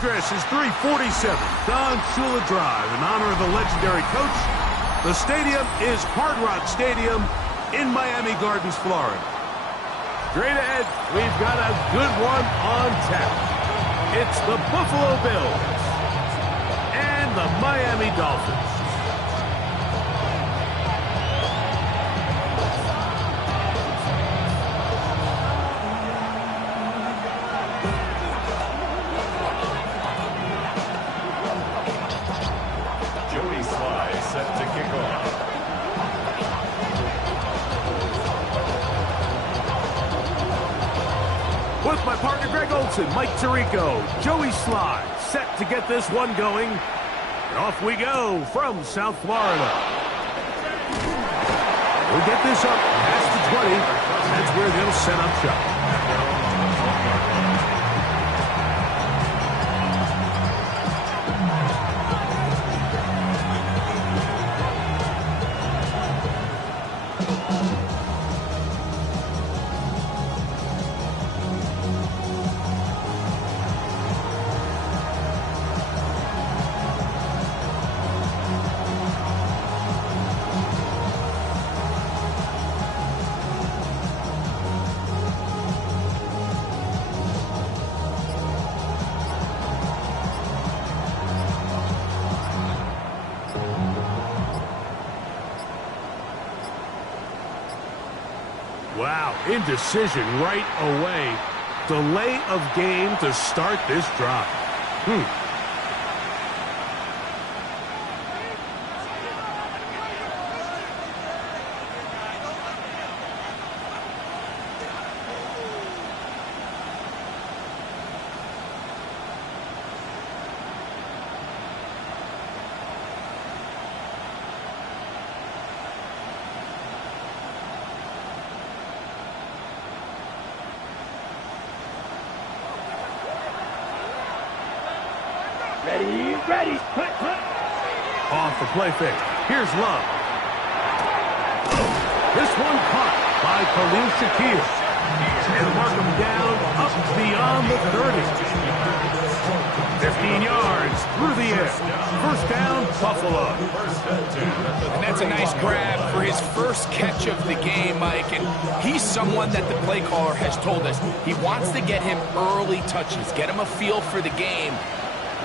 address is 347 Don Shula Drive. In honor of the legendary coach, the stadium is Hard Rock Stadium in Miami Gardens, Florida. Straight ahead, we've got a good one on tap. It's the Buffalo Bills and the Miami Dolphins. Joey Sly set to kick off. With my partner Greg Olson, Mike Tirico, Joey Sly, set to get this one going. And off we go from South Florida. We'll get this up past the 20. That's where they'll set up shop. Wow, indecision right away. Delay of game to start this drive. Ready. Off the play fake. Here's Love. This one caught by Khalil Shakir. And mark him down up beyond the 30. 15 yards through the air. First down, Buffalo. And that's a nice grab for his first catch of the game, Mike. And he's someone that the play caller has told us he wants to get him early touches, get him a feel for the game.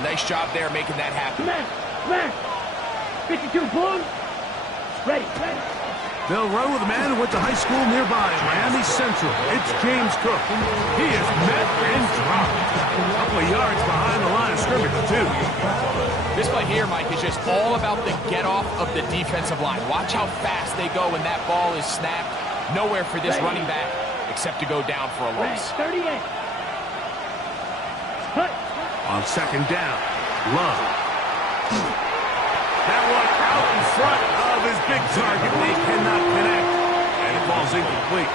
Nice job there making that happen. Man. 52, boom. Ready. They'll run with a man who went to high school nearby, Miami Central. It's James Cook. He is met and dropped. A couple of yards behind the line of scrimmage, too. This play here, Mike, is just all about the get-off of the defensive line. Watch how fast they go when that ball is snapped. Nowhere for this running back except to go down for a loss. 38. On second down, Love. That one out in front of his big target. They cannot connect. And it falls incomplete.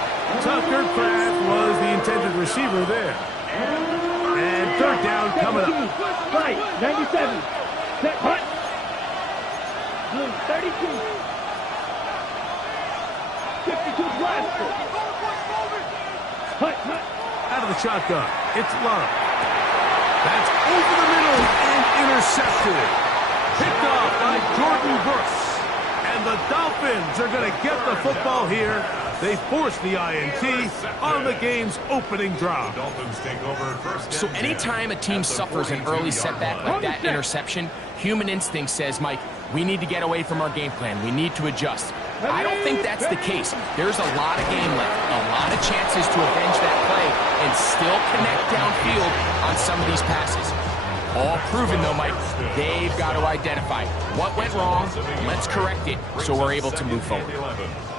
Tucker Kraft was the intended receiver there. And third down coming up. Right, 97. Set, hut. 32. 52 blast. Hut. Out of the shotgun, it's Love. That's over the middle and intercepted. Picked off by Jordan Brooks. And the Dolphins are going to get the football here. They force the INT on the game's opening drive. So anytime a team suffers an early setback like that interception, human instinct says, Mike, we need to get away from our game plan. We need to adjust. I don't think that's the case. There's a lot of game left, a lot of chances to avenge that play and still connect downfield on some of these passes. All proven, though, Mike. They've got to identify what went wrong. Let's correct it so we're able to move forward.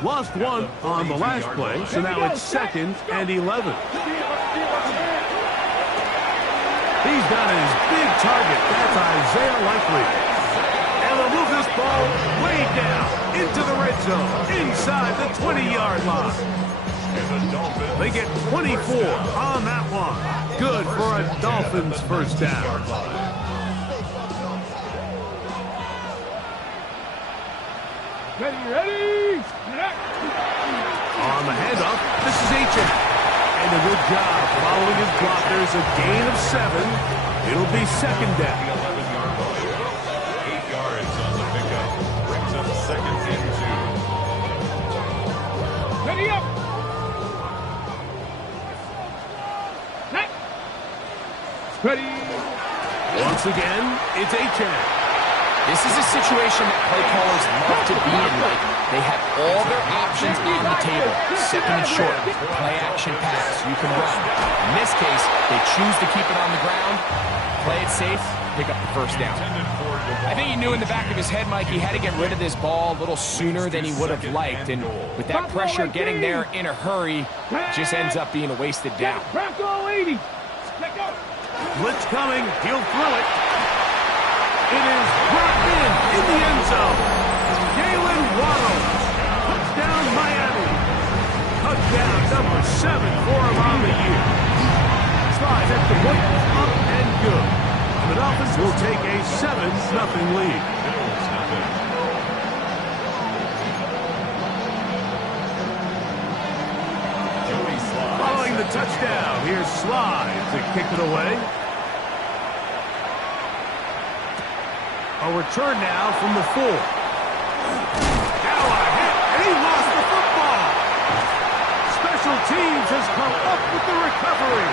Lost one on the last play, so now it's 2nd and 11. He's got his big target. That's Isaiah Likely. And they'll move this ball way down into the red zone, inside the 20-yard line. They get 24 on that one. Good for a Dolphins first down. Ready. On the handoff, this is H.A. And a good job following his blockers, a gain of 7. It'll be second The down. 11-yard line. 8 yards on the pickup. Brings up second and 2. Ready up. Set. Ready. Once again, it's Achane. This is a situation that play callers love to be in. Like, they have all their options on the table. Second and short, play action pass, you can run. In this case, they choose to keep it on the ground, play it safe, pick up the first down. I think he knew in the back of his head, Mike, he had to get rid of this ball a little sooner than he would have liked. And with that pressure getting there in a hurry, it just ends up being a wasted down. Bronco 80. Let go. Blitz coming. He'll throw it. It is brought in the end zone. Jalen Waddle. Touchdown, Miami. Touchdown number 7 for him on the year. Slides at the point, up and good. The Dolphins will take a 7-0 lead. Following the touchdown, here's Slide to kick it away. A return now from the 4. Now a hit, and he lost the football. Special teams has come up with the recovery.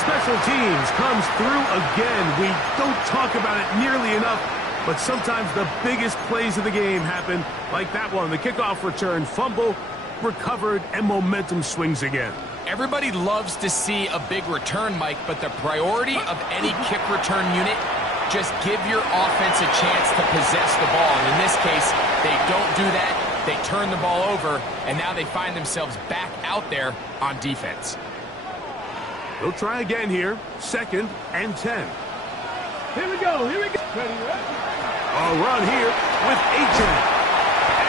Special teams comes through again. We don't talk about it nearly enough, but sometimes the biggest plays of the game happen like that one. The kickoff return, fumble, recovered, and momentum swings again. Everybody loves to see a big return, Mike, but the priority of any kick return unit, just give your offense a chance to possess the ball. And in this case, they don't do that. They turn the ball over, and now they find themselves back out there on defense. They'll try again here. 2nd and 10. Here we go. Here we go. Ready. A run here with Achane.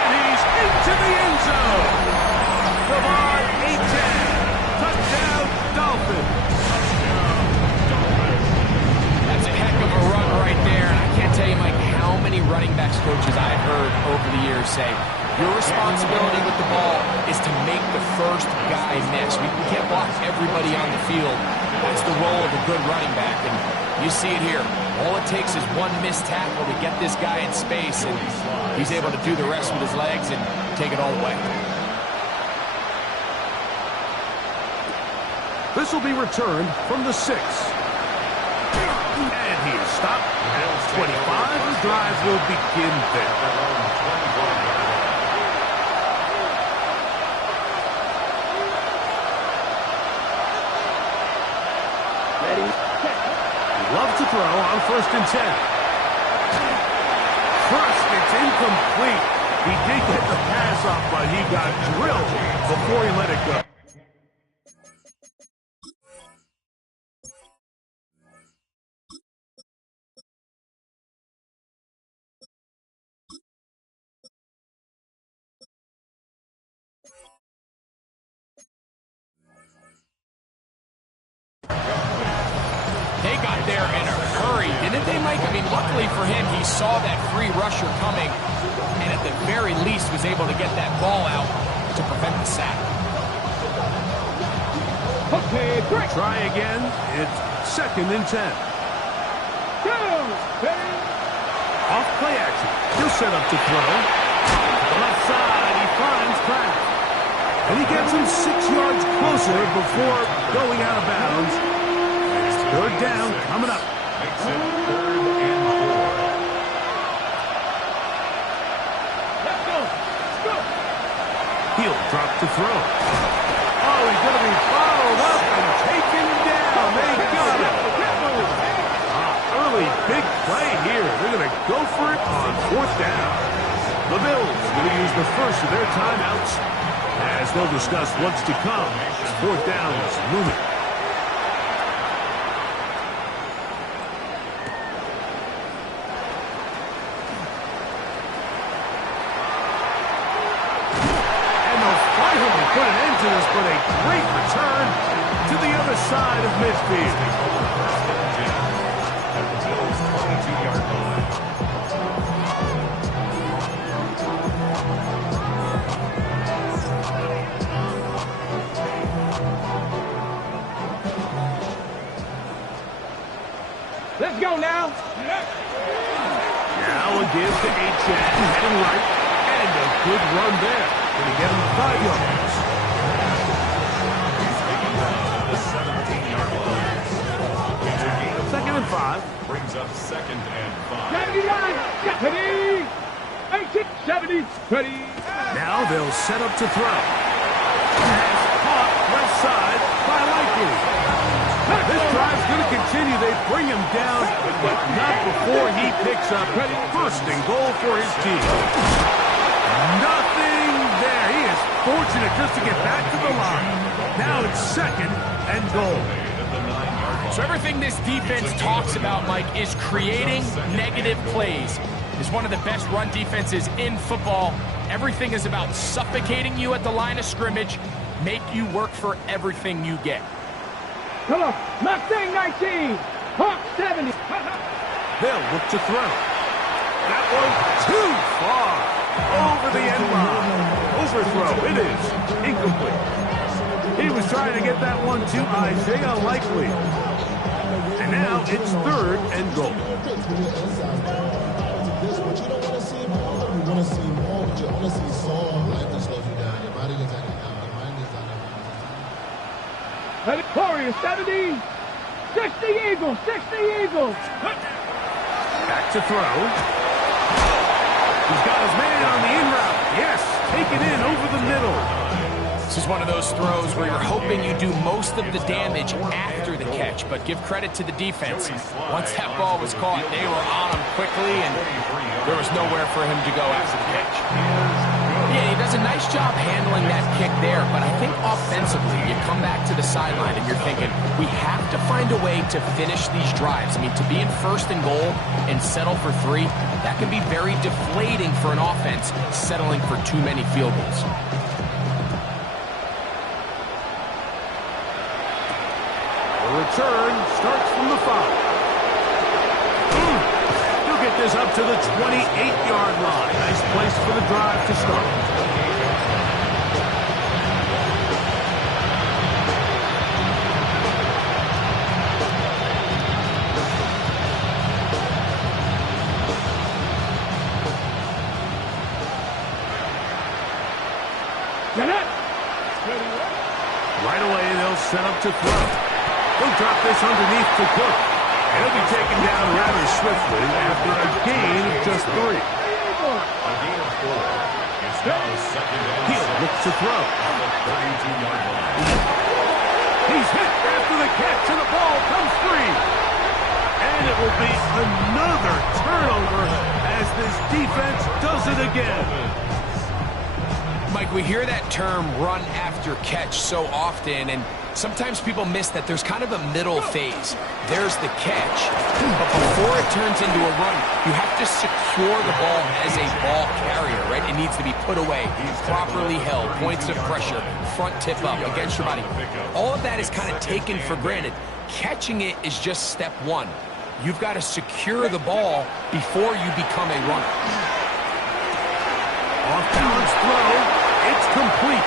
And he's into the end zone. Devon Achane. Touchdown, Dolphins. That's a heck of a run right there. And I can't tell you, Mike, how many running backs coaches I've heard over the years say, your responsibility with the ball is to make the first guy miss. We can't block everybody on the field. That's the role of a good running back. And you see it here. All it takes is one missed tackle to get this guy in space, and he's able to do the rest with his legs and take it all away. This will be returned from the 6. And he is stopped at 25. The drive will begin there. Love to throw on 1st and 10. Crushed, it's incomplete. He did get the pass off, but he got drilled before he let it go. They got there in a hurry, didn't they, Mike? I mean, luckily for him, he saw that free rusher coming, and at the very least was able to get that ball out to prevent the sack. Okay, break. Try again. It's 2nd and 10. Go. Ready. Off play action. He'll set up to throw. To the left side, he finds Kraft. And he gets him 6 yards closer before going out of bounds. It's 3rd down coming up. Makes it 3rd and 4. Let's go. Let's go. He'll drop to throw. Oh, he's going to be followed up and taken down. They got it. Early big play here. They're going to go for it on 4th down. The Bills going to use the first of their timeouts, as they'll discuss what's to come. 4th down is looming. And they'll finally put an end to this, but a great return to the other side of midfield. At the Bills' 22-yard line. Let's go now. Now a give to Achane, heading right, and a good run there. Going to get him 5 yards. He's taken down at the 17-yard line. It's a gain of 2nd and 5. brings up 2nd and 5. 79, ready, 18, 70, ready. Now they'll set up to throw. Pass caught left side by Likely. This drive's going to continue. They bring him down, but not before he picks up 1st and goal for his team. Nothing there. He is fortunate just to get back to the line. Now it's 2nd and goal. So everything this defense talks about, Mike, is creating negative plays. It's one of the best run defenses in football. Everything is about suffocating you at the line of scrimmage, make you work for everything you get. Come on, Mustang 19, Hawk 70. They'll look to throw. That was too far. Over the end line. Overthrow. It is incomplete. He was trying to get that one to Isaiah Likely. And now it's 3rd and goal. Warriors 70, 60 Eagles, 60 Eagles. Back to throw. He's got his man on the in route. Yes, take it in over the middle. This is one of those throws where you're hoping you do most of the damage after the catch, but give credit to the defense. Once that ball was caught, they were on him quickly, and there was nowhere for him to go after the catch. Yeah, he does a nice job handling that kick there, but I think offensively, you come back to the sideline and you're thinking, we have to find a way to finish these drives. I mean, to be in 1st and goal and settle for 3, that can be very deflating for an offense, settling for too many field goals. The return starts from the 5. He'll get this up to the 28-yard line. Nice place for the drive to start. Right away, they'll set up to throw. He'll drop this underneath to Cook. He'll be taken down rather swiftly after a gain of just 3. A gain of 4. It's now 2nd and 6. He'll look to throw. On the 32-yard line. He's hit after the catch, and the ball comes free. And it will be another turnover as this defense does it again. Mike, we hear that term run after catch so often, and sometimes people miss that there's kind of a middle phase. There's the catch, but before it turns into a run, you have to secure the ball as a ball carrier, right? It needs to be put away, properly held, points of pressure, front tip up against your body. All of that is kind of taken for granted. Catching it is just step 1. You've got to secure the ball before you become a runner. Off-balance throw. It's complete.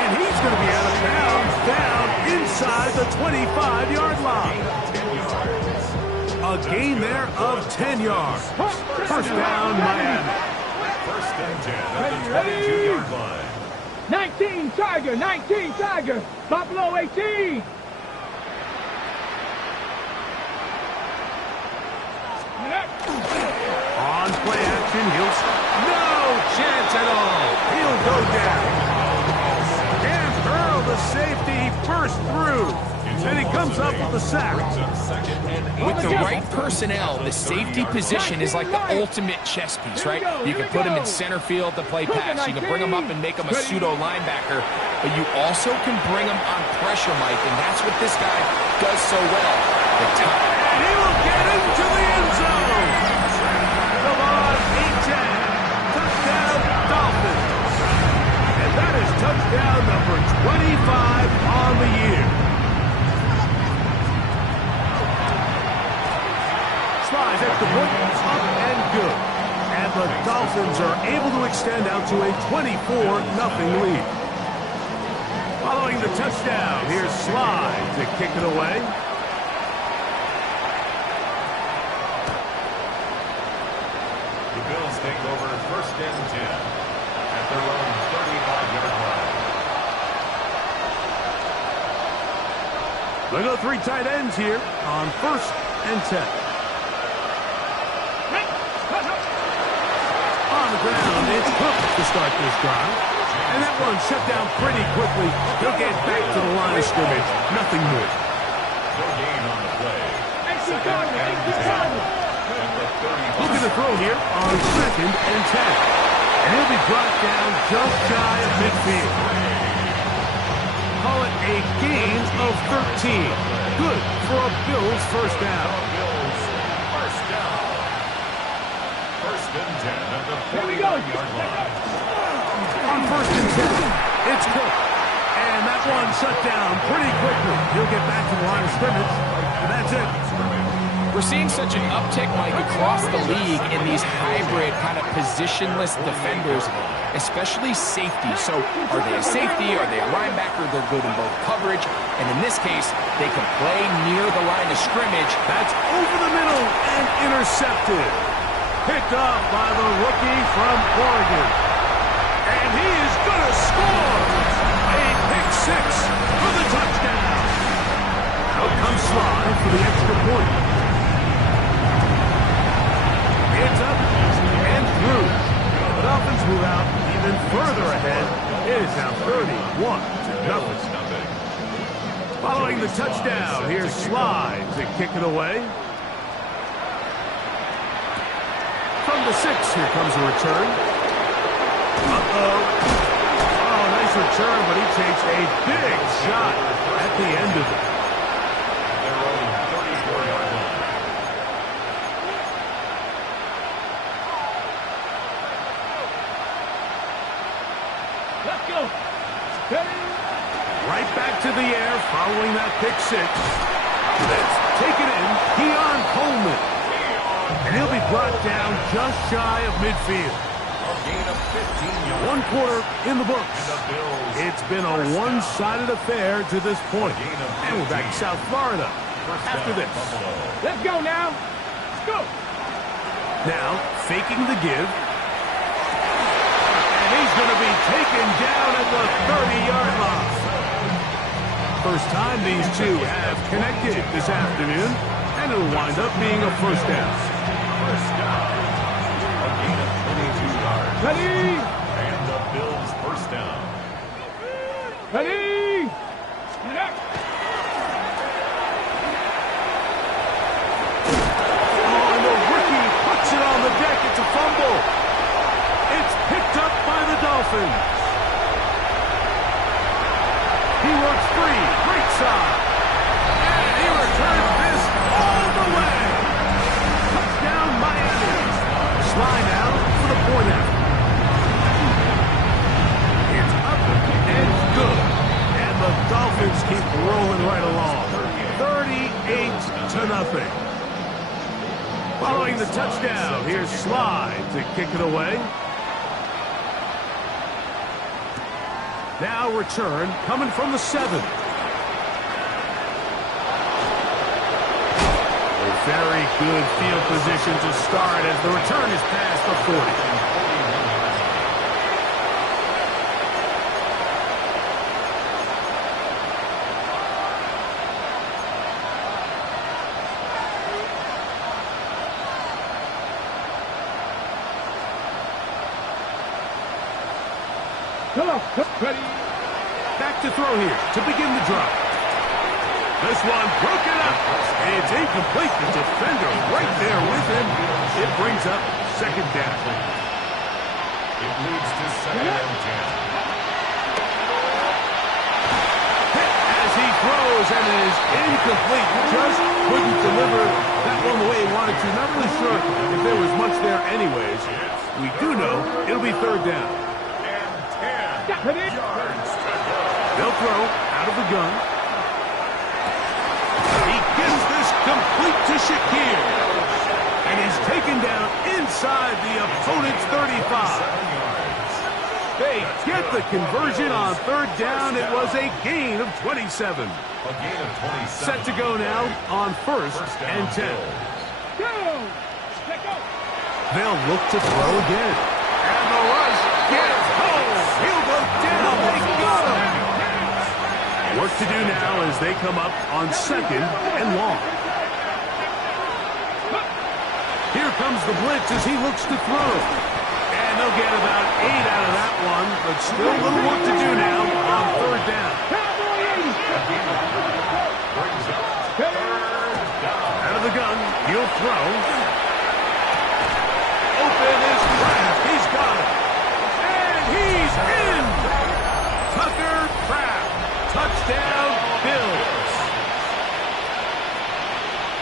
And he's going to be out of bounds down inside the 25-yard line. A gain there of 10 yards. 1st down, Miami. 1st and 10 at the 22-yard line. 19 Tiger, 19 Tiger, Buffalo 18. On play action, no chance at all. He'll go down. And Earl, the safety, first through. And he comes up with the sack. With the right personnel, the safety position is like the ultimate chess piece, right? You can put him in center field to play pass. You can bring him up and make him a pseudo linebacker. But you also can bring him on pressure, Mike, and that's what this guy does so well. And he will get into the end zone. Come on, Achane. Touchdown, Dolphins. And that is touchdown number 25 on the year. Slides at the point, up and good. And the Dolphins are able to extend out to a 24-0 lead. Following the touchdown, here's Slide to kick it away. take over 1st and 10 at their own 35-yard line. They go 3 tight ends here on 1st and 10. On the ground, it's Cook to start this drive. And that one shut down pretty quickly. He'll get back to the line of scrimmage. Nothing more. No gain on the play. Looking to throw here on 2nd and 10. And he'll be brought down just shy of midfield. Call it a gain of 13. Good for a Bills first down. First down. 1st and 10 at the 40-yard line. On 1st and 10, it's Cook. And that one shut down pretty quickly. He'll get back to the line of scrimmage. And that's it. We're seeing such an uptick, Mike, across the league in these hybrid kind of positionless defenders, especially safety. So are they a safety? Are they a linebacker? They're good in both coverage. And in this case, they can play near the line of scrimmage. That's over the middle and intercepted. Picked up by the rookie from Oregon. And he is going to score. A pick 6 for the touchdown. Out comes Sly for the extra point. It's up and through. The Dolphins move out even further ahead. It is now 31-0. Following the touchdown, here's Sly to kick it away. From the 6, here comes a return. Uh-oh. Oh, nice return, but he takes a big shot at the end of it. Their own 34-yard line. Let's go. Steady. Right back to the air following that pick 6. Let's take it in. Keon Coleman. And he'll be brought down just shy of midfield. A gain of 15 yards. 1 quarter in the books. It's been a one-sided affair to this point. And we're back to South Florida after this. Let's go now. Let's go. Now, faking the give. And he's going to be taken down at the 30-yard line. First time these two have connected this afternoon, and it'll wind up being a first down. First down. A gain of 22 yards. Ready. And the Bills first down. Ready. Oh, and the rookie puts it on the deck. It's a fumble. It's picked up by the Dolphins. He works free. Great side. And he returns this all the way. Touchdown, Miami. Sly now for the point after. It's up and good. And the Dolphins keep rolling right along. 38-0. Following the touchdown, here's Sly to kick it away. Now return coming from the 7. A very good field position to start as the return is past the 40. Come on. Ready. Back to throw here to begin the drive. This one broken up. It's incomplete. The defender right there with him. It brings up second down. It leads to 2nd and 10. Hit as he throws and is incomplete. Just couldn't deliver that one the way he wanted to. Not really sure if there was much there anyways. We do know it'll be third down. Ready. They'll throw out of the gun. He gets this complete to Shakir. And he's taken down inside the opponent's 35. They get the conversion on third down. It was a gain of 27. A gain of 27. Set to go now on 1st and 10. Go. Let go. They'll look to throw again. And the rush gets home. He'll go down. They got him. Work to do now as they come up on 2nd and long. Here comes the blitz as he looks to throw. And they'll get about 8 out of that one, but still a little work to do now on 3rd down. Out of the gun, he'll throw. Open is Kraft. He's got it. And he's in. Tucker Kraft. Touchdown, Bills.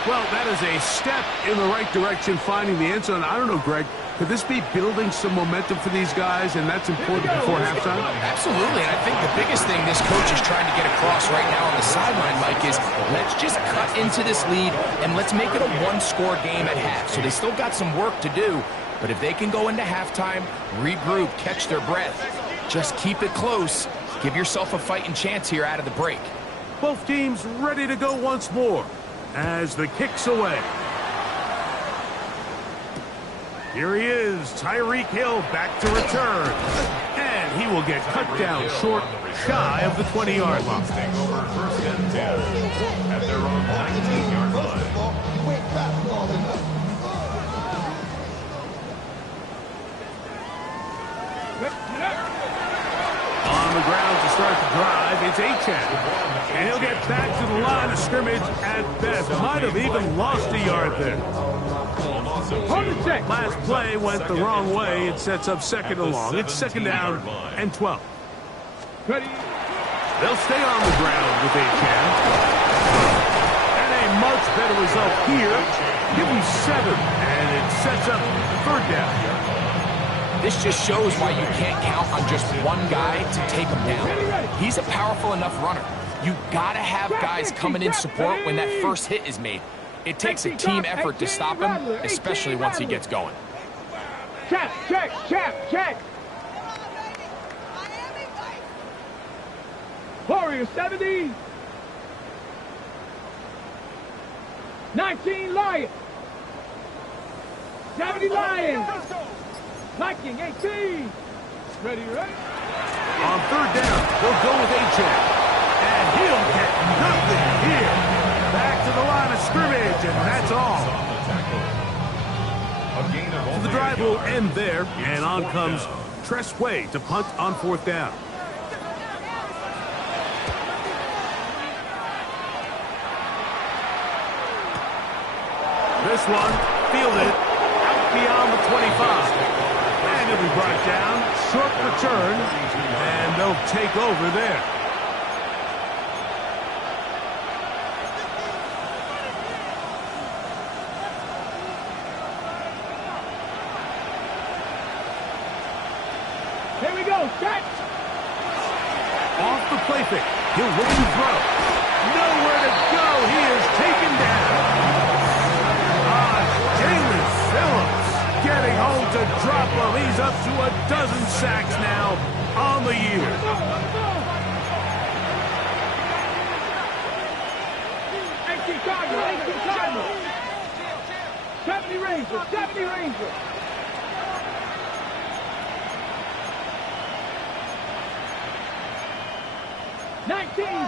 Well, that is a step in the right direction, finding the end zone. I don't know, Greg, could this be building some momentum for these guys, and that's important before halftime? Absolutely, and I think the biggest thing this coach is trying to get across right now on the sideline, Mike, is let's just cut into this lead, and let's make it a one-score game at half. So they still got some work to do, but if they can go into halftime, regroup, catch their breath, just keep it close, give yourself a fighting chance here out of the break. Both teams ready to go once more as the kick's away. Here he is, Tyreek Hill back to return. And he will get cut down short, shy of the 20-yard line. Over 1st and 10 at their own 19-yard line. On the ground to start the drive, it's Achane. And he'll get back to the line of scrimmage at best. Might have even lost a yard there. Last play went the wrong way. It sets up 2nd and long. It's 2nd down and 12. They'll stay on the ground with Achane. And a much better result here. Give him 7, and it sets up 3rd down. This just shows why you can't count on just one guy to take him down. He's a powerful enough runner. You gotta have guys coming in support when that first hit is made. It takes a team effort to stop him, especially once he gets going. Check, check, check, check. Warriors 70. 19 Lions. 70 Lions. Viking 18. Ready, right? On 3rd down, they'll go with Achane. And he'll get nothing here. Back to the line of scrimmage, and that's all. So the drive will end there, and on comes Tress Way to punt on 4th down. This one, fielded out beyond the 25. And he'll be brought down, short return, and they'll take over there. Here we go, set. Off the play fake. He'll look to throw. Nowhere to go. He is taken down. Jalen Phillips getting home to drop him. He's up to a dozen sacks now on the year. 18 Cardinals. 70 Rangers. 70 Rangers.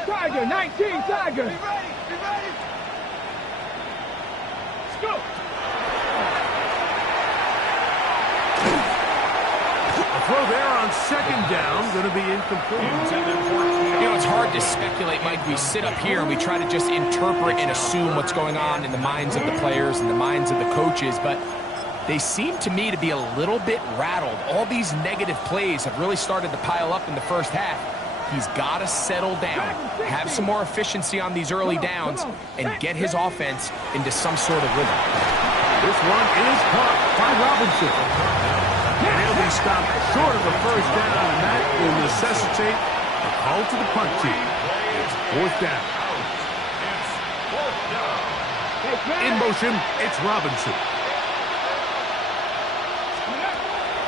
Tiger, 19 Tiger. Be ready, be ready. Let's go. A throw there on 2nd down, going to be incomplete. You know, it's hard to speculate, Mike. We sit up here and we try to just interpret and assume what's going on in the minds of the players and the minds of the coaches, but they seem to me to be a little bit rattled. All these negative plays have really started to pile up in the first half. He's got to settle down, have some more efficiency on these early downs, and get his offense into some sort of rhythm. This one is caught by Robinson. And he'll be stopped short of the 1st down, and that will necessitate a call to the punt team. It's 4th down. In motion, it's Robinson.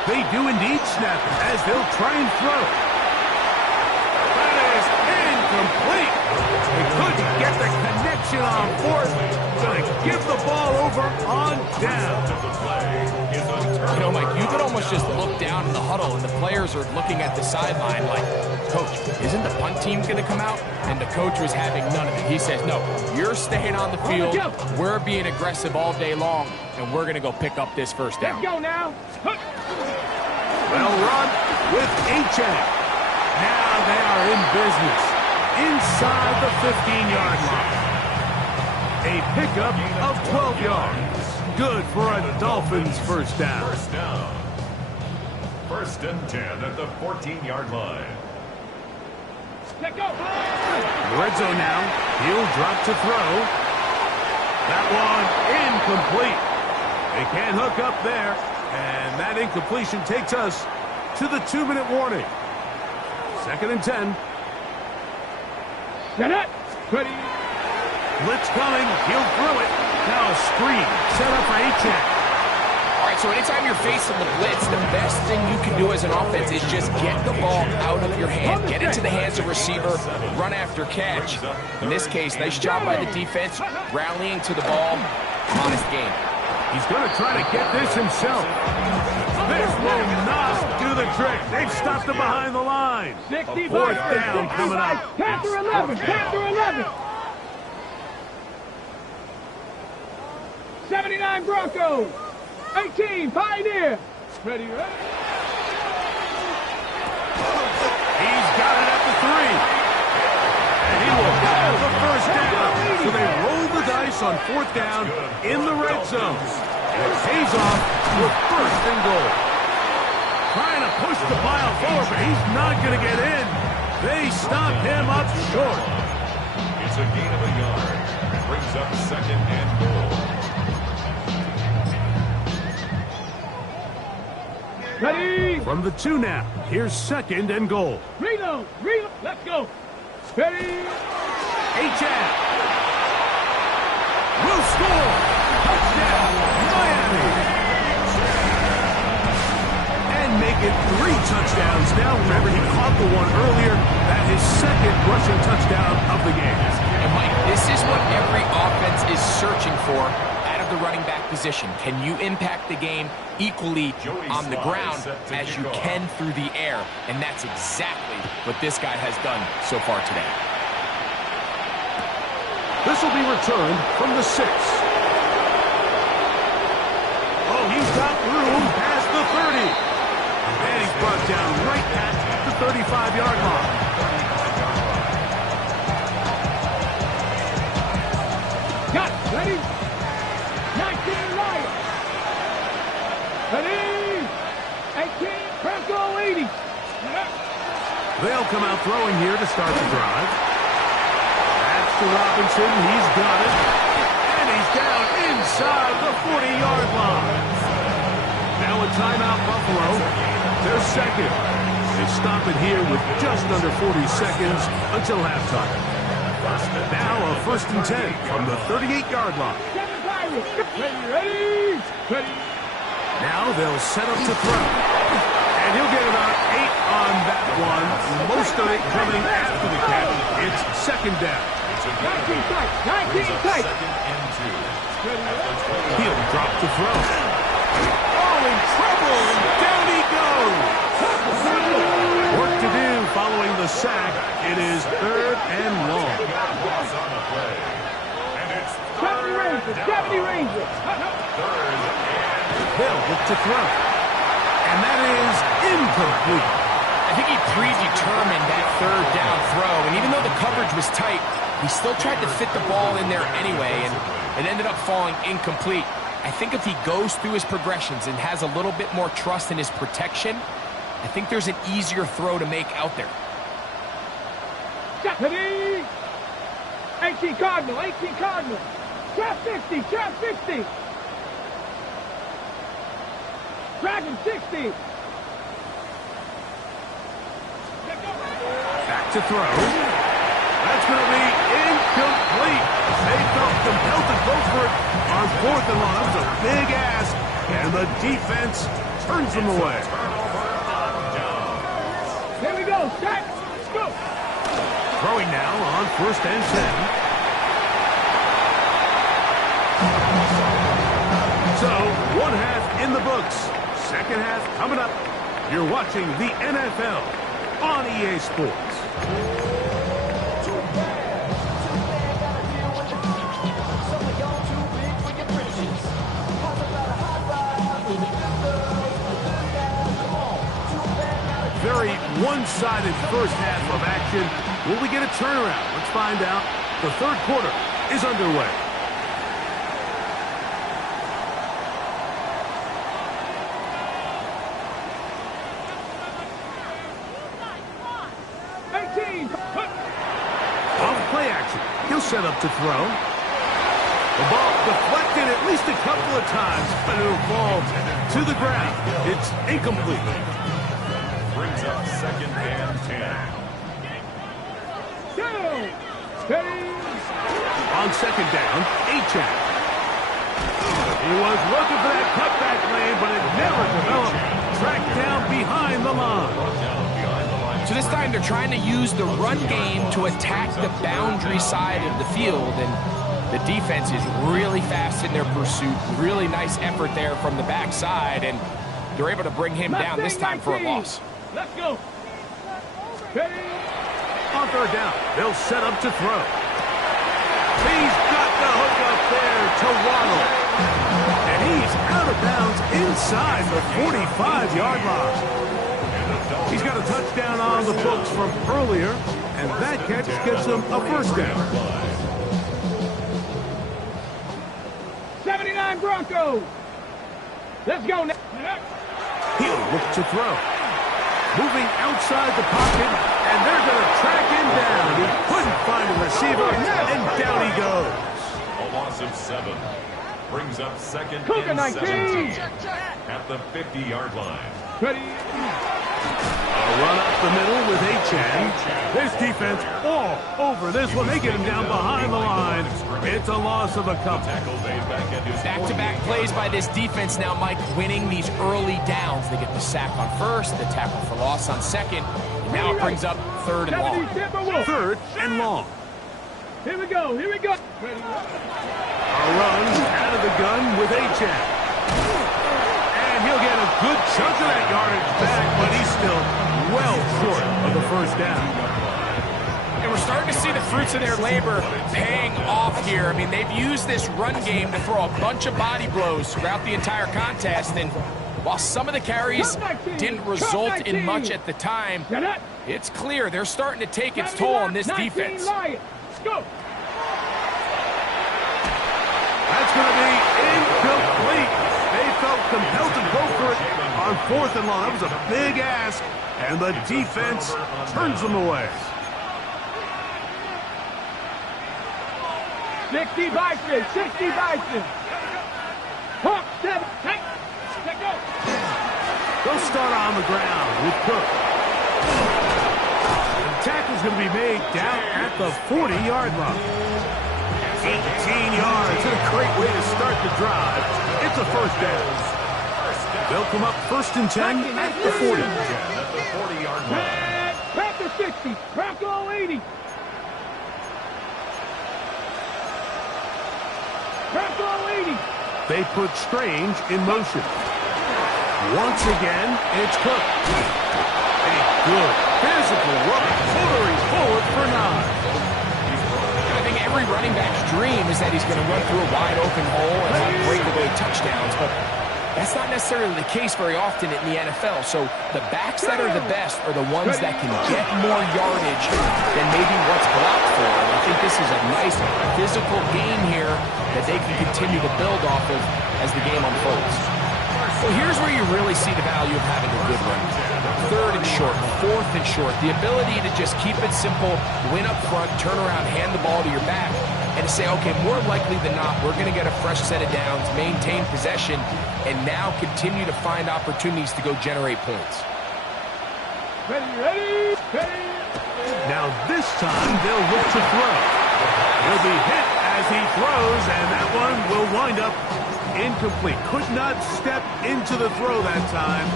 They do indeed snap it as they'll try and throw. Complete. They couldn't get the connection on 4th. Going to give the ball over on down. almost just looked down in the huddle, and the players are looking at the sideline like, Coach, isn't the punt team going to come out? And the coach was having none of it. He says, no, you're staying on the field. We're being aggressive all day long, and we're going to go pick up this first down. Let's go now. Well run with H.A. Now they are in business inside the 15-yard line. A pickup of 12 yards. Good for a Dolphins first down. First down. 1st and 10 at the 14-yard line. Let's go. Red zone now. He'll drop to throw. That one incomplete. They can't hook up there. And that incompletion takes us to the 2-minute warning. 2nd and 10. Set up. Ready. Blitz coming. He'll throw it. Now a screen set up for H.A. All right, so anytime you're facing the blitz, the best thing you can do as an offense is just get the ball out of your hand, get into the hands of receiver, run after catch. In this case, nice job by the defense, rallying to the ball. Honest game. He's going to try to get this himself. This will not do the trick. They've stopped him behind the line. 65. 4th down coming up. Panther 11. Panther 11. 79 Broncos. 18 Pioneer. Ready, ready. He's got it at the 3. And he will have the first down. So they roll the dice on 4th down in the red zone. And it pays off with 1st and goal. Trying to push the pile forward, but he's not going to get in. They stop him up short. It's a gain of a yard. Brings up 2nd and goal. Ready. From the 2 now, here's 2nd and goal. Reload. Reload. Let's go. Ready. H.A. will score. Touchdown, Miami. And make it 3 touchdowns now. Remember, he caught the one earlier. That is 2nd rushing touchdown of the game. And Mike, this is what every offense is searching for out of the running back position. Can you impact the game equally on the ground as you can through the air? And that's exactly what this guy has done so far today. This will be returned from the 6. Oh, he's got room past the 30. And he's brought down right at the 35-yard line. Got it. Ready. 19 Lions. Ready. 18 Bronco 80. They'll come out throwing here to start the drive. That's to Robinson. He's got it. And he's down inside the 40-yard line. Now a timeout, Buffalo. They're 2nd. They stop it here with just under 40 seconds until halftime. Now a 1st and 10 from the 38-yard line. Ready, ready, ready. Now they'll set up to throw. And he'll get about 8 on that one. Most of it coming after the catch. It's 2nd down. 19 tight, 19 tight. 2nd and 2. He'll drop to throw. Oh, in trouble, and down he goes. Work to do following the sack. It is 3rd and long. 70 Rangers, 70 Rangers. They'll look to throw. And that is incomplete. I think he predetermined that 3rd down throw, and even though the coverage was tight, he still tried to fit the ball in there anyway, and it ended up falling incomplete. I think if he goes through his progressions and has a little bit more trust in his protection, I think there's an easier throw to make out there. Ready. 18 Cardinal, 18 Cardinal. Trap 60, trap 60. Dragon 60. Back to throw. That's going to be incomplete. They felt compelled to go for it on 4th and long. That was a big ask, and the defense turns them away. Here we go, set, go. Throwing now on 1st and 10. So, 1 half in the books. Second half coming up. You're watching the NFL on EA Sports. Very one-sided first half of action. Will we get a turnaround? Let's find out. The third quarter is underway. Off play action. He'll set up to throw. The ball deflected at least a couple of times, but it'll fall to the ground. It's incomplete. Brings up second and 10. On second down, Achane. He was looking for that cutback lane, but it never developed. Tracked down behind the line. So this time they're trying to use the run game to attack the boundary side of the field, and the defense is really fast in their pursuit. Really nice effort there from the backside, and they're able to bring him down this time for a loss. Let's go. On third down, they'll set up to throw. He's got the hook up there to Waddle. And he's out of bounds inside the 45-yard line. He's got a touchdown on the books from earlier, and that catch gets him a first down. 79 Broncos. Let's go now. He'll look to throw. Moving outside the pocket, and they're going to track him down. He couldn't find a receiver, and down he goes. A loss of 7. Brings up second Cougar and 19. 17 at the 50-yard line. Ready. A run up the middle with Achane. This defense all over this one. They get him down behind the line. It's a loss of a couple. Back-to-back plays by this defense now, Mike, winning these early downs. They get the sack on first, the tackle for loss on second, and now it brings up third and long. Third and long. Here we go. Here we go. A run out of the gun with Achane. And he'll get a good chunk of that yardage back, but he's still well short of the first down. And we're starting to see the fruits of their labor paying off here. I mean, they've used this run game to throw a bunch of body blows throughout the entire contest. And while some of the carries didn't result in much at the time, it's clear they're starting to take its toll on this defense. Let's go. That's going to be incomplete. They felt compelled to go for it on fourth and long. That was a big ask, and the defense turns them away. 60 Bison. 60 Bison. Hawk 7. Let's go. They'll start on the ground with Cook. The tackle's going to be made down at the 40-yard line. 18 yards, and a great way to start the drive. It's a first down. They'll come up first and 10 at the 40. At the 40-yard line. Panther 60, Bronco 80. Bronco 80. They put Strange in motion. Once again, it's Cook. A good physical run, motoring forward for 9. Every running back's dream is that he's going to run through a wide open hole and have breakaway touchdowns, but that's not necessarily the case very often in the NFL. So the backs that are the best are the ones that can get more yardage than maybe what's blocked for. And I think this is a nice physical game here that they can continue to build off of as the game unfolds. So here's where you really see the value of having a good run. Third and short, fourth and short, the ability to just keep it simple, win up front, turn around, hand the ball to your back, and to say, okay, more likely than not, we're going to get a fresh set of downs, maintain possession, and now continue to find opportunities to go generate points. Ready. Now this time, they'll look to throw. He'll be hit as he throws, and that one will wind up incomplete. Could not step into the throw that time.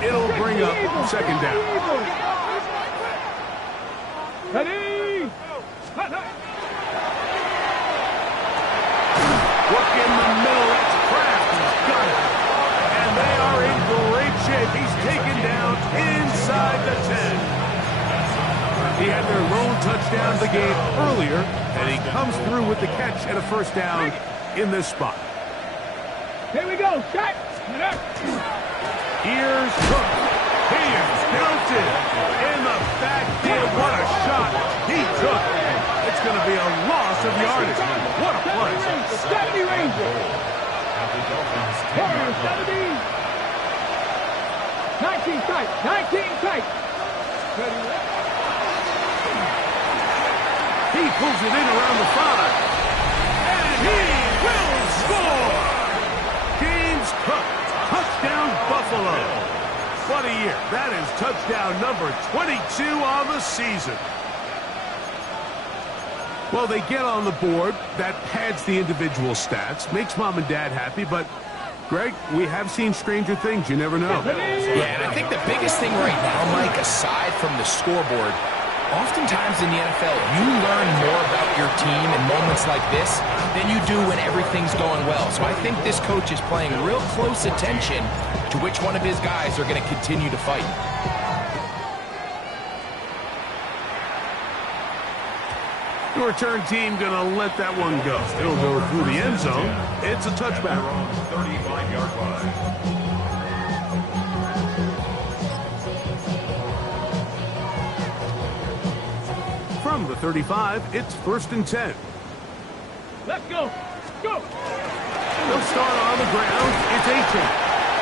It'll bring up second down. Ready. Look in the middle. That's Kraft. He's got it. And they are in touchdown of the game earlier, and he comes through with the catch and a first down in this spot. Here we go. Shot. Here's Cook. He is belted in the backfield. What a shot he took. It's going to be a loss of yardage. What a play. 70 Ranger. Warriors 70. 19 tight. 19 tight. He pulls it in around the 5. And he will score. James Cook. Touchdown Buffalo. What a year. That is touchdown number 22 on the season. Well, they get on the board. That pads the individual stats, makes mom and dad happy, but Greg, we have seen stranger things. You never know. Yeah, and I think the biggest thing right now, Mike, aside from the scoreboard, oftentimes in the NFL, you learn more about your team in moments like this than you do when everything's going well. So I think this coach is paying real close attention to which one of his guys are going to continue to fight. The return team going to let that one go. It'll go through the end zone. It's a touchback. 35-yard line. From the 35, it's 1st and 10. Let's go. Go. They'll start on the ground. It's Achane.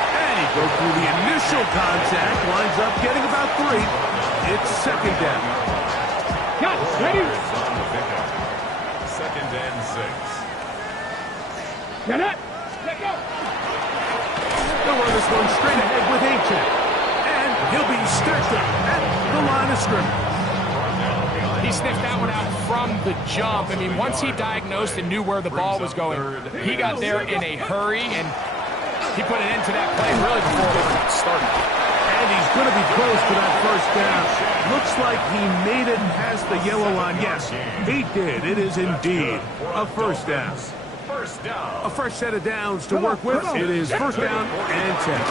And he goes through the initial contact. Lines up, getting about 3. It's 2nd down. Got it. Ready? 2nd and 6. Get it. Let go. They'll run this one straight ahead with Achane. And he'll be stacked up at the line of scrimmage. He sniffed that one out from the jump. I mean, once he diagnosed and knew where the ball was going, he got there in a hurry, and he put an end to that play really before it even started. And he's going to be close to that first down. Looks like he made it past the yellow line. Yes, he did. It is indeed a first down. First down. A fresh set of downs to work with. It is 1st down and 10.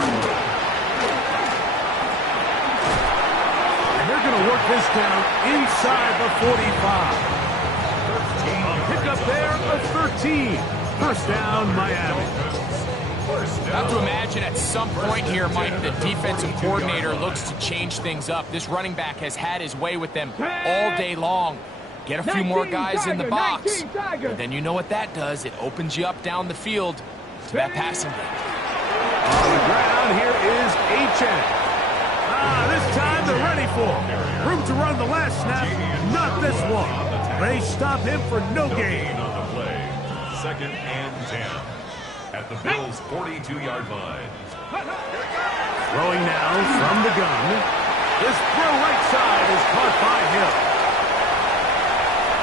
They're going to work this down inside the 45. A pickup there of 13. 1st down, Miami. I have to imagine at some point here, Mike, the defensive coordinator looks to change things up. This running back has had his way with them all day long. Get a few more guys in the box. But then you know what that does. It opens you up down the field to that passing game. On the ground, here is Achane. This time they're ready for him. Room to run the last snap, not this one. They stop him for no gain. On the play. 2nd and 10. At the Bills' 42-yard line. Throwing now from the gun. This throw right side is caught by Hill.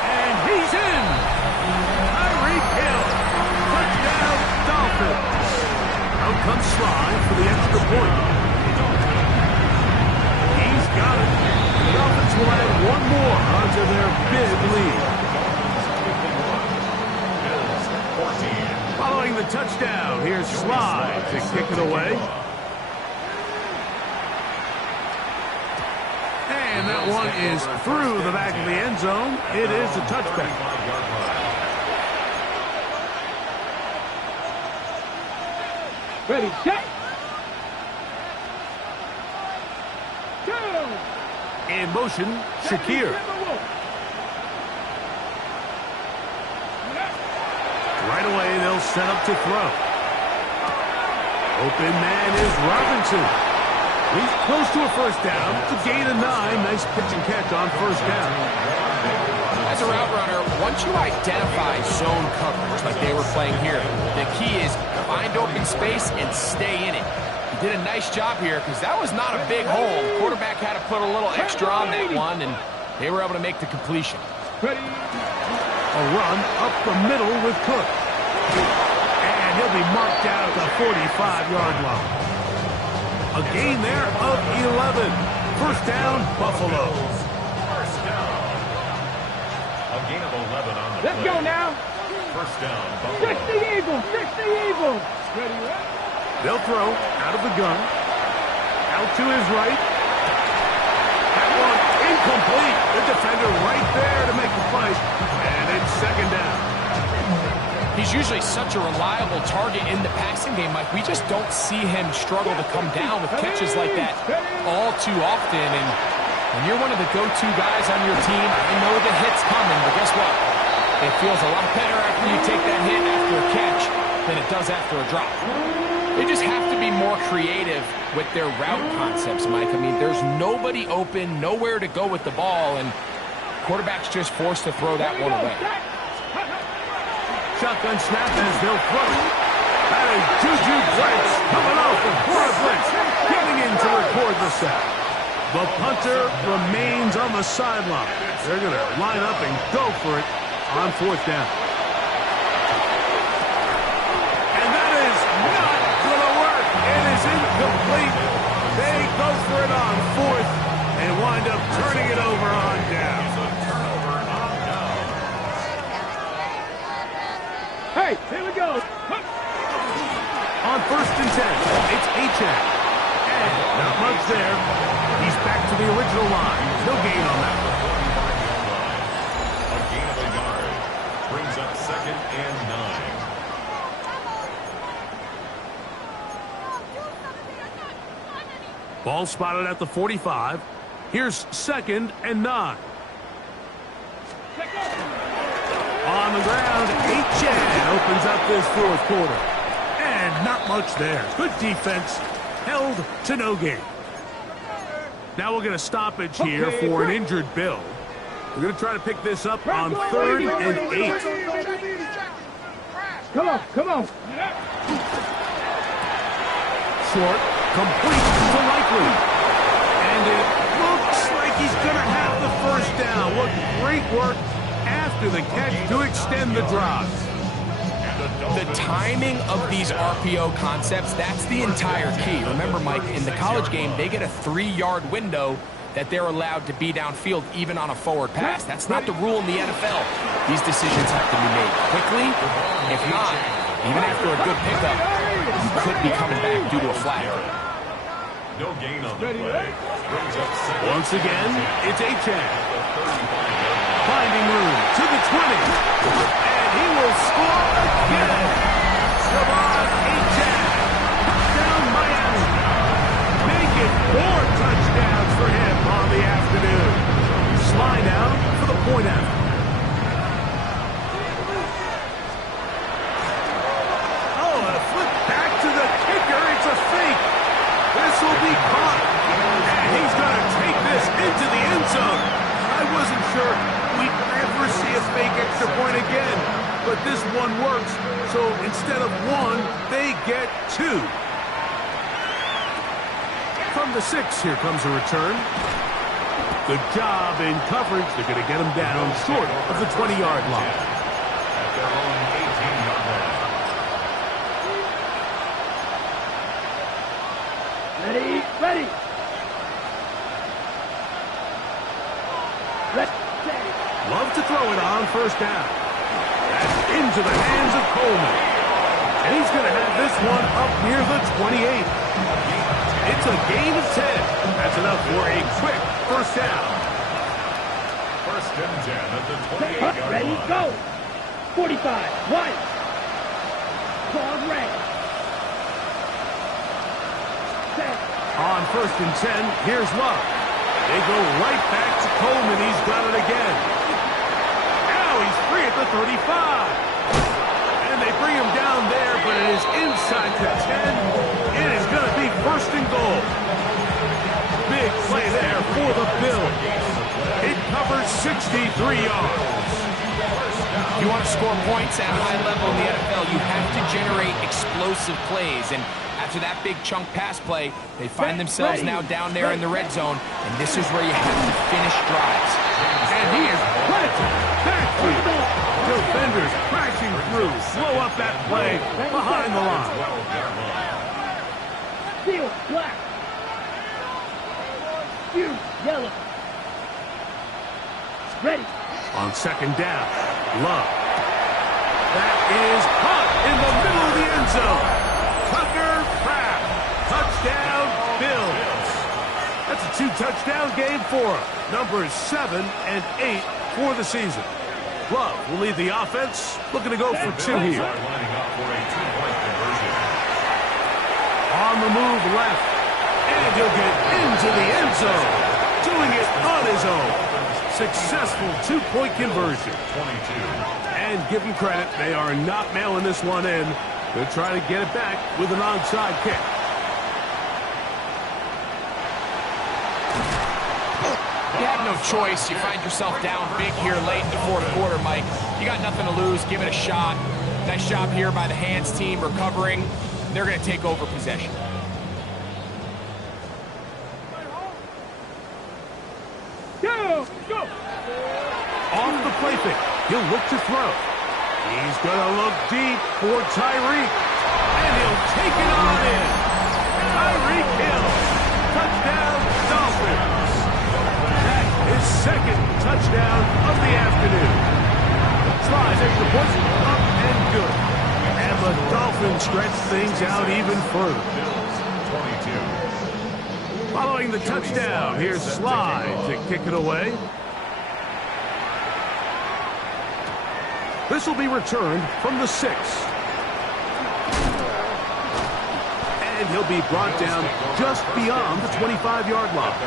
And he's in. Tyreek Hill. Touchdown, Dolphins. Out comes Sly for the extra point. He's got it. The Dolphins will add one more onto their big lead. Following the touchdown, here's Sly to kick it away. And that one is through the back of the end zone. It is a touchback. Ready, set. In motion, Shakir. Right away, they'll set up to throw. Open man is Robinson. He's close to a first down. To gain a 9. Nice pitch and catch on first down. As a route runner, once you identify zone coverage like they were playing here, the key is find open space and stay in it. He did a nice job here because that was not a big hole. Quarterback had to put a little extra on that one, and they were able to make the completion. Ready. A run up the middle with Cook. And he'll be marked down at the 45-yard line. A gain there of 11. First down, Buffalo. First down. A gain of 11 on the Let's play. go now. First down, Buffalo. 60 Eagles. 60 Eagles. Ready, ready. They'll throw out of the gun. Out to his right. That one Complete. The defender right there to make the fight. And it's second down. He's usually such a reliable target in the passing game, Mike. We just don't see him struggle to come down with catches like that all too often. And when you're one of the go-to guys on your team, I know the hit's coming, but guess what? It feels a lot better after you take that hit after a catch than it does after a drop. They just have to be more creative with their route concepts, Mike. I mean, there's nobody open, nowhere to go with the ball, and quarterback's just forced to throw that one away. Shotgun snap as they'll throw. That is Juju Brents coming off the quarter blitz, getting in to record the sack. The punter remains on the sideline. They're going to line up and go for it on fourth down. And that is not going to work. It is incomplete. They go for it on fourth and wind up turning it over on down. Hey, here we go. On first and 10, it's Achane. And not much there. He's back to the original line. No gain on that. A gain of a yard brings up second and 9. Ball spotted at the 45. Here's second and 9. On the ground, Achane opens up this fourth quarter. And not much there. Good defense. Held to no gain. Now we're going to stoppage here for an injured Bill. We're going to try to pick this up on third and 8. Come on, come on. Short, complete to Likely. And it looks like he's going to have the first down. What great work after the catch to extend the drive. The timing of these RPO concepts, that's the entire key. Remember, Mike, in the college game, they get a 3-yard window that they're allowed to be downfield even on a forward pass. That's not the rule in the NFL. These decisions have to be made quickly. If not, even after a good pickup, you could be coming back due to a flag. No gain on the play. Brings up second. Once again, it's Achane. Finding room to the 20. And he will score again. Javon Achane. Down Miami. Make it 4 touchdowns for him on the afternoon. Slide out for the point after. Oh, a flip back to the kicker. It's a fake. This will be caught. And he's going to take this into the end zone. I wasn't sure we'd ever see a fake extra point again. But this one works. So instead of 1, they get 2. From the 6, here comes a return. Good job in coverage. They're going to get him down short of the 20-yard line. At their own 18-yard line. Ready, ready. Love to throw it on first down. That's into the hands of Coleman. And he's going to have this one up near the 28. It's a gain of 10. That's enough for a quick first down. First and 10 at the 28-yard line. Ready, go. 45, white. Claws red. Set. On first and 10, here's Love. They go right back to Coleman. He's got it again. Now he's free at the 35. And they bring him down there, but it is inside the 10. It is going to be first and goal. Big play there for the Bills. It covers 63 yards. If you want to score points at a high level in the NFL, you have to generate explosive plays. And after that big chunk pass play, they find themselves now down there in the red zone, and this is where you have to finish drives. And he is planted. Backfield. Defenders crashing through. Slow up that play behind the line. Steel, black. Huge, yellow. Ready. On second down, Love. That is caught in the middle of the end zone. Tucker Kraft. Touchdown, Bills. That's a two-touchdown game for him. Numbers 7 and 8 for the season. Love will lead the offense, looking to go for 2 here. On the move left, and he'll get into the end zone, doing it on his own. Successful two-point conversion. 22. And give them credit, they are not mailing this one in. They're trying to get it back with an onside kick. You have no choice. You find yourself down big here late in the fourth quarter, Mike. You got nothing to lose. Give it a shot. Nice job here by the hands team recovering. They're going to take over possession. Go! Off the play fake. He'll look to throw. He's going to look deep for Tyreek. And he'll take it on in. Tyreek Hill. Touchdown, Dolphins. That is second touchdown of the afternoon. Slides extra point, up and good. And the Dolphins stretch things out even further. 22. Following the touchdown, here's Slide to kick it away. This will be returned from the 6. And he'll be brought down just beyond the 25-yard line.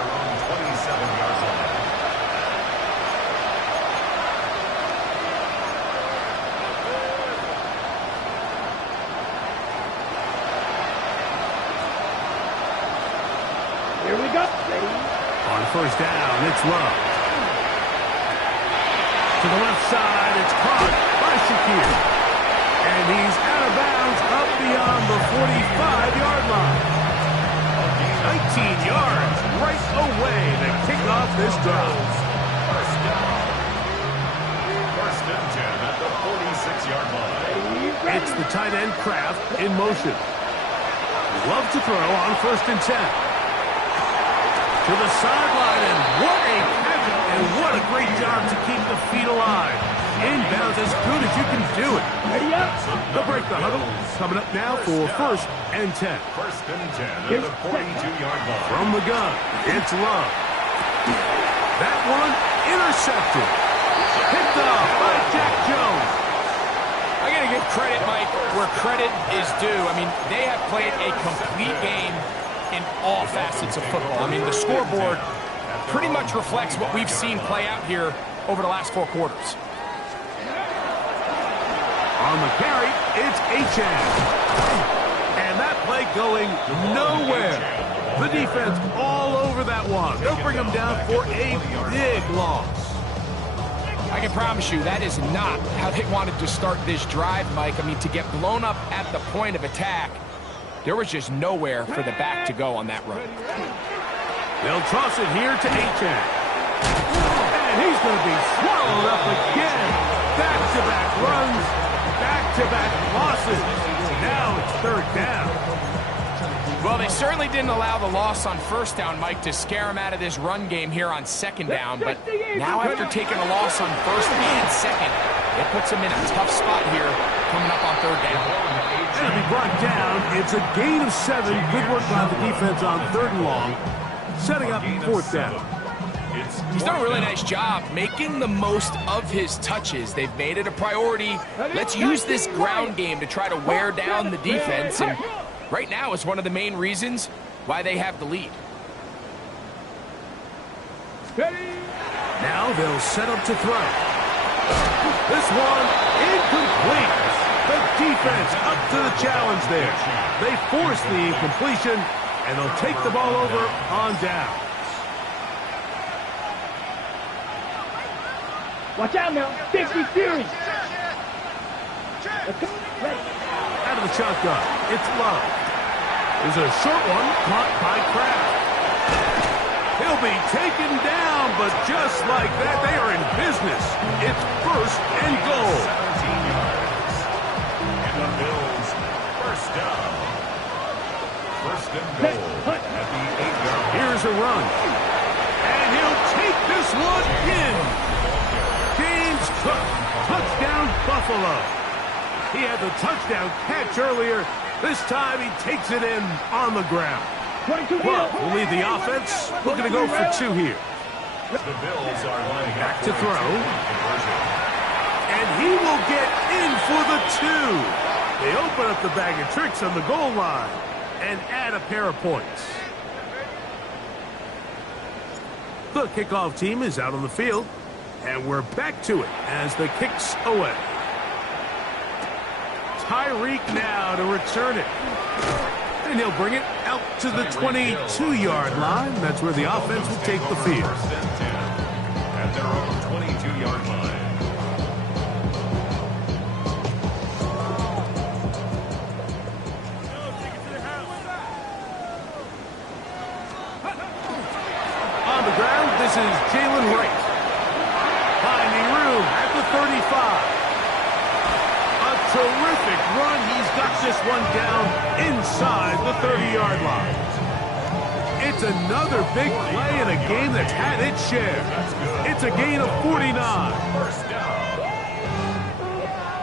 Here we go. On first down, it's Love. To the left side, it's caught by Shakir. And he's out of bounds up beyond the 45-yard line. 19 yards right away to kick off this drive. First down. First and 10 at the 46-yard line. It's the tight end Kraft in motion. Love to throw on first and 10. To the sideline, and what a catch, and what a great job to keep the feet alive. Inbounds as good as you can do it. Ready up. They'll break the huddle. Coming up now for first and 10. First and 10 at the 42-yard line. From the gun, it's Love. That one intercepted. Picked off by Jack Jones. I got to give credit, Mike, where credit is due. I mean, they have played a complete game in all facets of football. I mean, the scoreboard pretty much reflects what we've seen play out here over the last 4 quarters. On the carry, it's Achane. And that play going nowhere. The defense all over that one. They'll bring them down for a big loss. I can promise you that is not how they wanted to start this drive, Mike. I mean, to get blown up at the point of attack, there was just nowhere for the back to go on that run. They'll toss it here to Achane. And he's going to be swallowed up again. Back-to-back runs, back-to-back losses. Now it's third down. Well, they certainly didn't allow the loss on first down, Mike, to scare him out of this run game here on second down. But now after taking a loss on first and second, it puts him in a tough spot here coming up on third down. It'll be brought down. It's a gain of 7. Good work by the defense on third and long. Setting up fourth down. He's done a really nice job making the most of his touches. They've made it a priority. Let's use this ground game to try to wear down the defense. And right now is one of the main reasons why they have the lead. Now they'll set up to throw. This one incomplete. The defense up to the challenge there. They force the incompletion, and they'll take the ball over on down. Watch out now. 50 series. Out of the shotgun, it's Love. There's a short one caught by Kraft. He'll be taken down, but just like that, they are in business. It's first and goal. 17 yards. And the Bills, first down. First and goal at the 8-yard line. Here's a run. And he'll take this one in. James Cook, touchdown Buffalo. He had the touchdown catch earlier. This time he takes it in on the ground. Well, we'll lead the offense. Looking to go for 2 here. The Bills are lining Back up to for a throw. conversion. And he will get in for the 2. They open up the bag of tricks on the goal line and add a pair of points. The kickoff team is out on the field, and we're back to it as the kick's away. Tyreek now to return it. And he'll bring it out to the 22-yard line. That's where the offense will take the field. First and 10 at their own 22-yard line. On the ground, this is Jalen Wright. Finding room at the 35. A terrific run. He's got this one down inside the 30-yard line. It's another big play in a game that's had its share. It's a gain of 49. First down.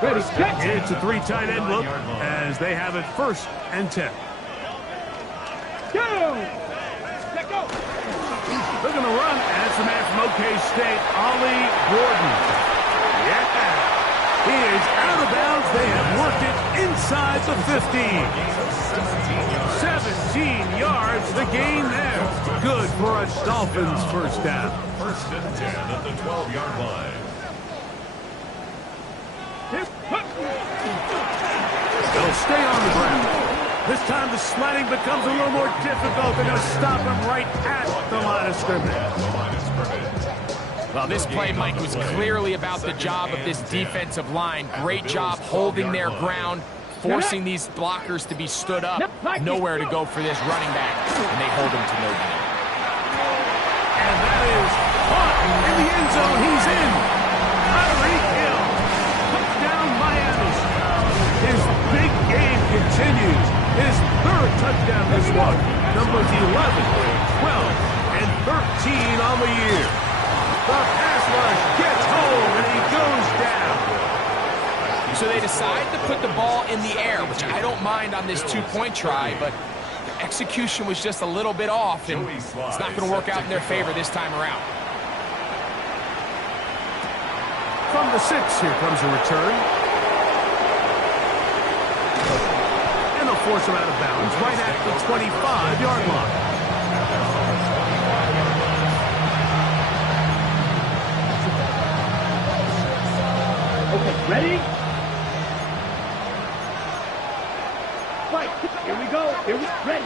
Ready, set. It's a 3 tight end look as they have it 1st and 10. Go. Let go. Looking to run, and it's the man from OK State, Ollie Gordon. Yeah. He is out of bounds. They have worked it inside the 15. 17 yards, the gain there. Good for a Dolphins first down. First and 10 at the 12-yard line. They'll stay on the ground. This time the sledding becomes a little more difficult. They're going to stop him right at the line of scrimmage. Well, this play, Mike, was clearly about the job of this defensive line. Great job holding their ground, forcing these blockers to be stood up. Nowhere to go for this running back, and they hold him to no gain. And that is caught in the end zone. He's in. Tyreek Hill. Touchdown, Miami. His big game continues. His 3rd touchdown this one. Numbers 11, 12, and 13 on the year. The pass rush gets home, and he goes down. So they decide to put the ball in the air, which I don't mind on this 2-point try, but the execution was just a little bit off, and it's not going to work out in their favor this time around. From the 6, here comes a return. And they'll force him out of bounds right at the 25-yard line. Okay, ready? Fight. Here we go. Here we ready.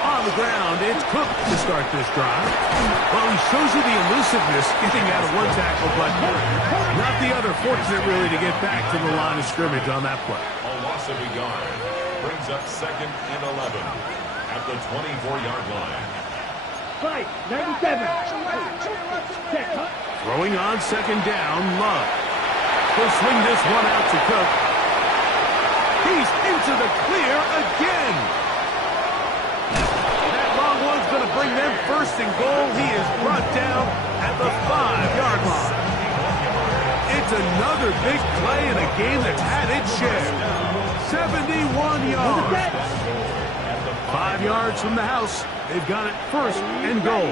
On the ground, it's Cook to start this drive. Well, he shows you the elusiveness getting out of one tackle, but not the other. Fortunate, really, to get back to the line of scrimmage on that play. A loss of a yard brings up 2nd and 11 at the 24-yard line. Fight. 97. Check. Throwing on 2nd down, Love. He'll swing this one out to Cook. He's into the clear again. That long one's going to bring them 1st and goal. He is brought down at the 5-yard line. It's another big play in a game that's had its share. 71 yards. 5 yards from the house. They've got it 1st and goal.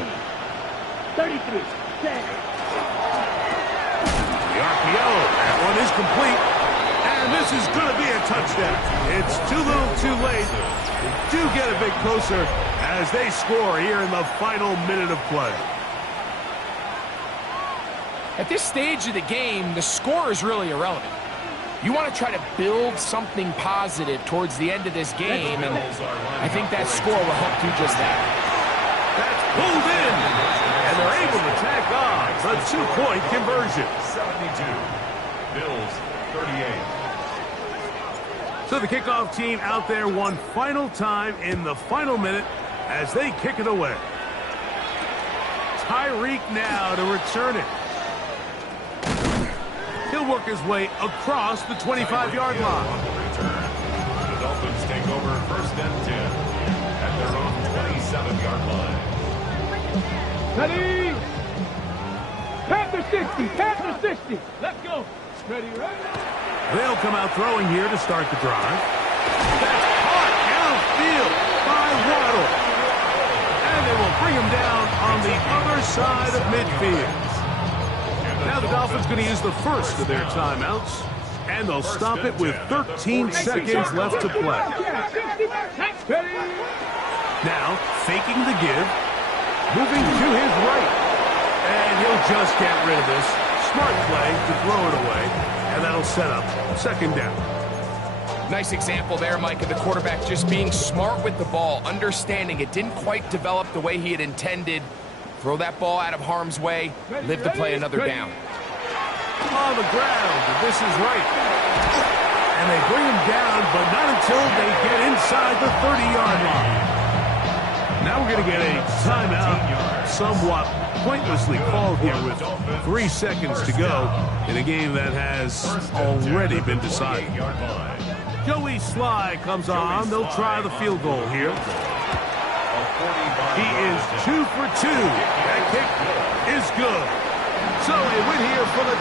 33. Set. The RPO, that one is complete. And this is going to be a touchdown. It's too little too late. They do get a bit closer as they score here in the final minute of play. At this stage of the game, the score is really irrelevant. You want to try to build something positive towards the end of this game, and I think that score will help do just that. That's pulled in, and they're able to tack on the 2-point conversion. 72. Bills 38. So the kickoff team out there one final time in the final minute as they kick it away. Tyreek now to return it. He'll work his way across the 25-yard line. The Dolphins take over 1st and 10 at their own 27-yard line. Ready? Panther 60. Panther 60. Let's go. Ready, ready. They'll come out throwing here to start the drive. That's caught downfield by Waddle. field. Now the Dolphins going to use the first of their timeouts, and they'll stop it with 13 seconds left to play. Now, faking the give, moving to his right, and he'll just get rid of this. Smart play to throw it away, and that'll set up second down. Nice example there, Mike, of the quarterback just being smart with the ball, understanding it didn't quite develop the way he had intended. Throw that ball out of harm's way, live to play another down. On the ground, this is right. And they bring him down, but not until they get inside the 30-yard line. Now we're going to get a timeout, somewhat pointlessly called here with 3 seconds to go in a game that has already been decided. Joey Sly comes on. They'll try the field goal here. He is 2 for 2. That kick is good. So a win here for the